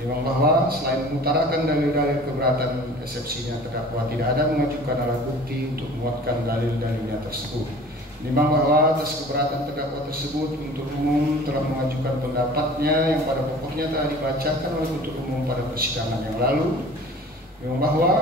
Memang bahwa selain mengutarakan dalil-dalil keberatan eksepsinya, terdakwa tidak ada mengajukan alat bukti untuk menguatkan dalil-dalilnya tersebut. Memang bahwa atas keberatan terdakwa tersebut, penuntut umum telah mengajukan pendapatnya yang pada pokoknya telah dibacakan oleh penuntut umum pada persidangan yang lalu. Memang bahwa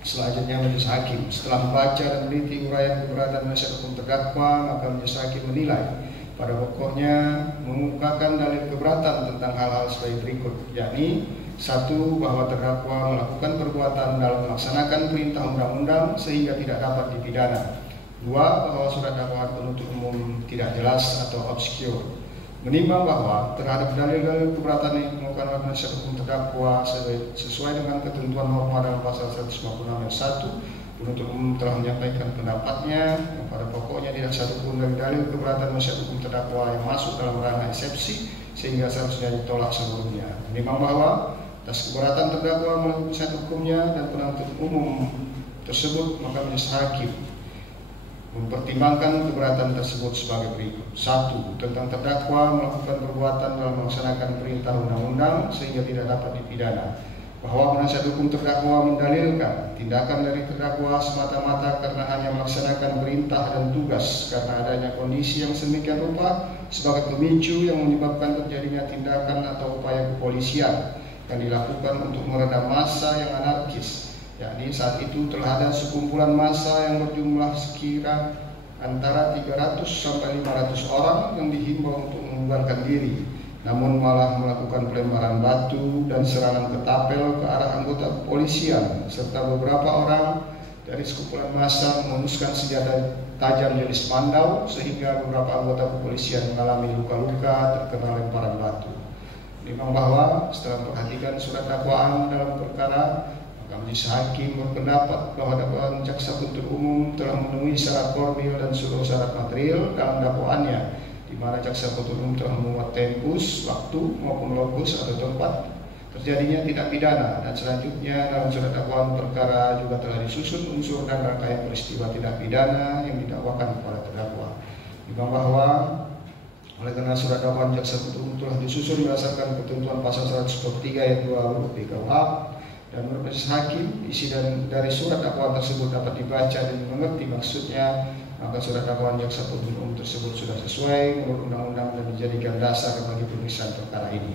selanjutnya majelis hakim setelah membaca dan meneliti uraian keberatan penasihat hukum terdakwa, maka majelis hakim menilai pada pokoknya mengemukakan dalil keberatan tentang hal-hal sebagai berikut, yakni 1. Bahwa terdakwa melakukan perbuatan dalam melaksanakan perintah undang-undang sehingga tidak dapat dipidana. 2. Bahwa surat dakwaan penuntut umum tidak jelas atau obscure. Menimbang bahwa terhadap dalil-dalil keberatan yang dikemukakan oleh penasihat hukum terdakwa sesuai dengan ketentuan norma dalam pasal 156 ayat 1, penuntut umum telah menyampaikan pendapatnya yang pada pokoknya tidak satupun dari dalil keberatan penasihat hukum terdakwa yang masuk dalam ranah eksepsi sehingga seharusnya ditolak seluruhnya. Menimbang bahwa atas keberatan terdakwa melalui penasihat hukumnya dan penuntut umum tersebut, maka majelis hakim mempertimbangkan keberatan tersebut sebagai berikut. 1. Tentang terdakwa melakukan perbuatan dalam melaksanakan perintah undang-undang sehingga tidak dapat dipidana. Bahwa penasihat hukum terdakwa mendalilkan tindakan dari terdakwa semata-mata karena hanya melaksanakan perintah dan tugas karena adanya kondisi yang sedemikian rupa sebagai pemicu yang menyebabkan terjadinya tindakan atau upaya kepolisian yang dilakukan untuk meredam massa yang anarkis, yakni saat itu telah ada sekumpulan massa yang berjumlah sekira antara 300 sampai 500 orang yang dihimbau untuk membubarkan diri, namun malah melakukan pelemparan batu dan serangan ketapel ke arah anggota kepolisian, serta beberapa orang dari sekumpulan massa menghunuskan senjata tajam jenis pandau sehingga beberapa anggota kepolisian mengalami luka-luka terkena lemparan batu. Memang bahwa setelah memperhatikan surat dakwaan dalam perkara, maka majelis hakim berpendapat bahwa dakwaan jaksa penuntut umum telah memenuhi syarat formil dan seluruh syarat material dalam dakwaannya, di mana jaksa penuntut umum telah memuat tempus, waktu maupun lokus atau tempat terjadinya tindak pidana, dan selanjutnya dalam surat dakwaan perkara juga telah disusun unsur dan rangkaian peristiwa tindak pidana yang didakwakan kepada terdakwa. Memang bahwa oleh karena surat dakwaan jaksa penuntut umum telah disusun berdasarkan ketentuan pasal 123 ayat 2 huruf B KUHP, dan menurut majelis hakim isi dari surat dakwaan tersebut dapat dibaca dan dimengerti maksudnya, maka surat dakwaan jaksa penuntut umum tersebut sudah sesuai menurut undang-undang dan dijadikan dasar bagi pemeriksaan perkara ini.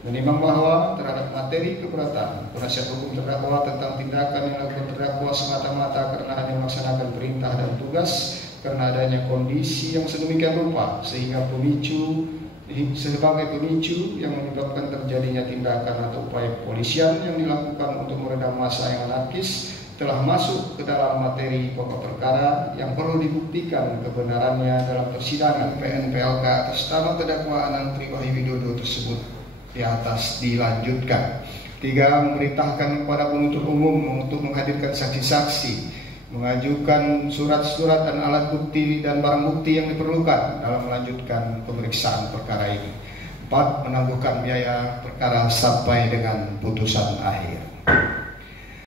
Menimbang bahwa terhadap materi keberatan penasihat hukum terdakwa tentang tindakan yang dilakukan terdakwa semata-mata karena hanya melaksanakan perintah dan tugas karena adanya kondisi yang sedemikian rupa sehingga sebagai pemicu yang menyebabkan terjadinya tindakan atau upaya kepolisian yang dilakukan untuk meredam massa yang anarkis telah masuk ke dalam materi pokok perkara yang perlu dibuktikan kebenarannya dalam persidangan. PN/PLK atas nama terdakwa Anantri Wahyu Widodo tersebut di atas dilanjutkan. 3. Memerintahkan kepada penuntut umum untuk menghadirkan saksi-saksi, mengajukan surat-surat dan alat bukti dan barang bukti yang diperlukan dalam melanjutkan pemeriksaan perkara ini. 4. Menangguhkan biaya perkara sampai dengan putusan akhir.